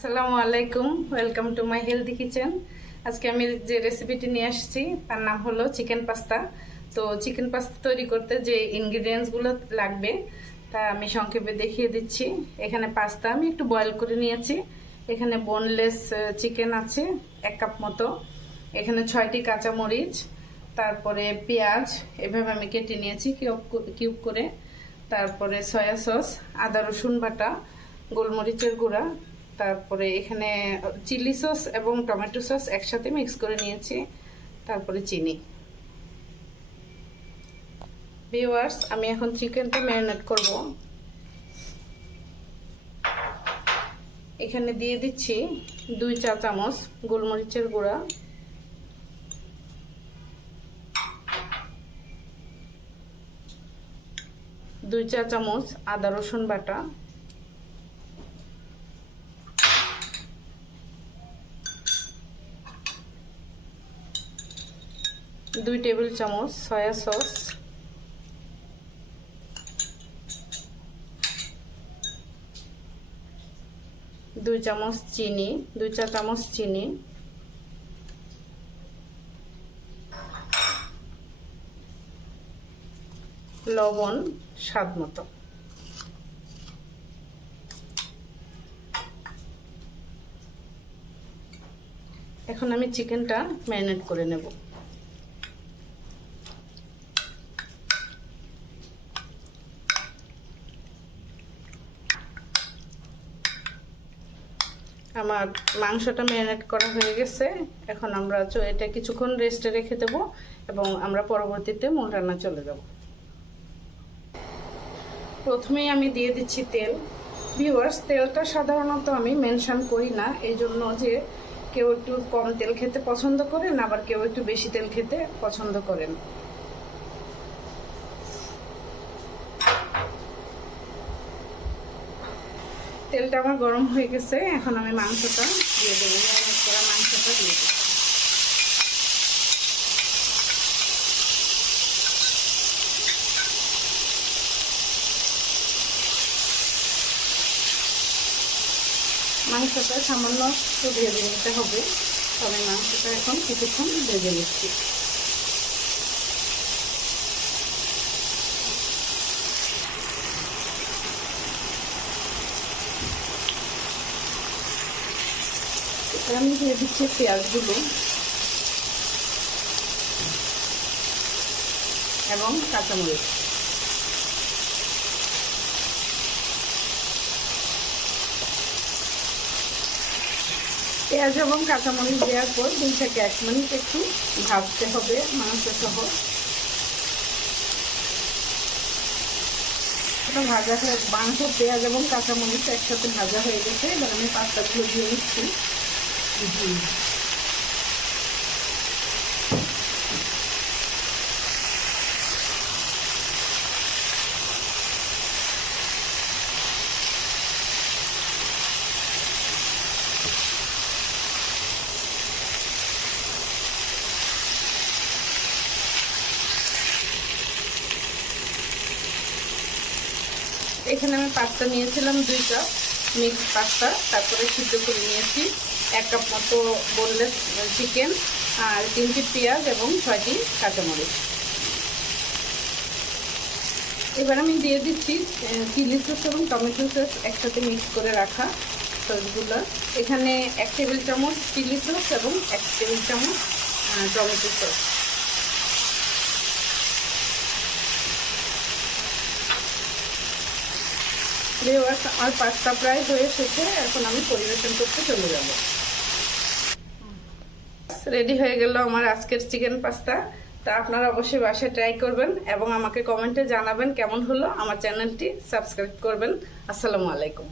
আসসালামু আলাইকুম welcome to my healthy kitchen আজকে আমি যে রেসিপিটি নিয়ে আসছি, তার নাম হলো চিকেন পাস্তা তো চিকেন পাস্তা তৈরি করতে যে ইনগ্রিডিয়েন্টসগুলো লাগবে, তা আমি সংক্ষেপে দেখিয়ে দিচ্ছি। এখানে পাস্তা আমি একটু বয়েল করে নিয়েছি। এখানে বোনলেস চিকেন আছে, এক কাপ মতো। এখানে ছয়টি কাঁচামরিচ, তারপরে পেঁয়াজ, এভাবে আমি কেটে নিয়েছি কিউব কিউব করে। তারপরে সয়া সস আদা রসুন বাটা, গোলমরিচের গুঁড়া তারপরে এখানে, চিলি সস এবং টমেটো সস একসাথে মিক্স করে নিয়েছি, তারপরে চিনি। ভিউয়ার্স, আমি এখন চিকেনটা ম্যারিনেট করব। এখানে দিয়ে দিচ্ছি দুই চা চামচ গোলমরিচের গুঁড়া। দুই চা চামচ আদা রসুন বাটা। দুই টেবিল চামচ সয়া সস। দুই চামচ চিনি, দুই চা চামচ চিনি। লবণ স্বাদ মতো। এখন আমি চিকেনটা ম্যারিনেট করে নেব। আমার মাংসটা ম্যারিনেট করা হয়ে গেছে। এখন আমরা এটা কিছুক্ষণ রেস্টে রেখে দেব এবং আমরা পরবর্তীতে মূল রান্না চলে যাব। প্রথমেই আমি দিয়ে দিচ্ছি তেল। ভিউয়ার্স তেলটা সাধারণত আমি মেনশন করি না এই জন্য যে কেউ একটু কম তেল খেতে পছন্দ করেন, আবার কেউ একটু বেশি তেল খেতে পছন্দ করেন। তেলটা আমার গরম হয়ে গেছে, এখন আমি মাংসটা দিয়ে দেবো। মাংসটা দিয়ে দেবো মাংসটা সামান্য একটু ভেজে নিতে হবে, তবে মাংসটা এখন কিছুক্ষণ ভেজে নিচ্ছি। আমি দিয়ে দিচ্ছি পেঁয়াজগুলো। এবং কাঁচামরিচ। পেঁয়াজ এবং কাঁচামরিচ দেওয়ার পর দুই থেকে এক মিনিট একটু ভাজতে হবে মাংস সহ ভাজা হয়ে মাংস, পেঁয়াজ এবং কাঁচামরিচ একসাথে ভাজা হয়ে গেছে। এবার আমি পাস্তাগুলো দিয়ে নিচ্ছি এখানে আমি পাস্তা নিয়েছিলাম দুই কাপ মিক্স পাস্তা তারপরে সিদ্ধ করে নিয়েছি। এক কাপ মতো বোনলেস চিকেন আর তিনটি পেঁয়াজ এবং ছয়টি কাঁচামরিচ। এবার আমি দিয়ে দিচ্ছি চিলি সস এবং টমেটো সস একসাথে মিক্স করে রাখা সসগুলো। এখানে এক টেবিল চামচ চিলি সস এবং এক টেবিল চামচ টমেটো সস। আমার পাস্তা প্রায় হয়ে এসেছে, এখন আমি পরিবেশন করতে চলে যাব। রেডি হয়ে গেল আমার আজকের চিকেন পাস্তা। তা আপনারা অবশ্যই বাসায় ট্রাই করবেন এবং আমাকে কমেন্টে জানাবেন কেমন হলো আমার চ্যানেলটি সাবস্ক্রাইব করবেন। আসসালামু আলাইকুম।